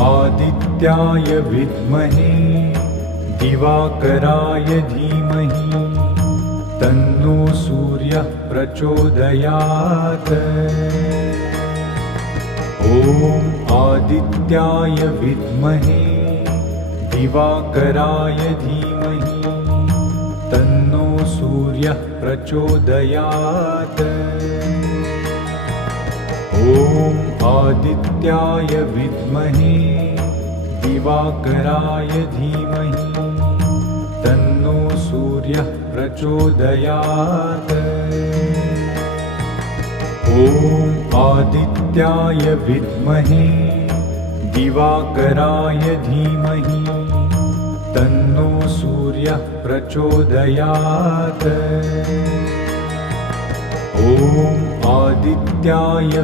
आदित्याय विद्महे दिवाकराय धीमहि तन्नो सूर्यः प्रचोदयात्। ॐ आदित्याय विद्महे दिवाकराय धीमहि तन्नो सूर्यः प्रचोदयात्। ॐ आदित्याय विद्महे दिवाकराय धीमहि तन्नो सूर्यः प्रचोदयात्। ॐ आदित्याय विद्महे दिवाकराय धीमहि तन्नो सूर्यः प्रचोदयात्। ॐ आदित्याय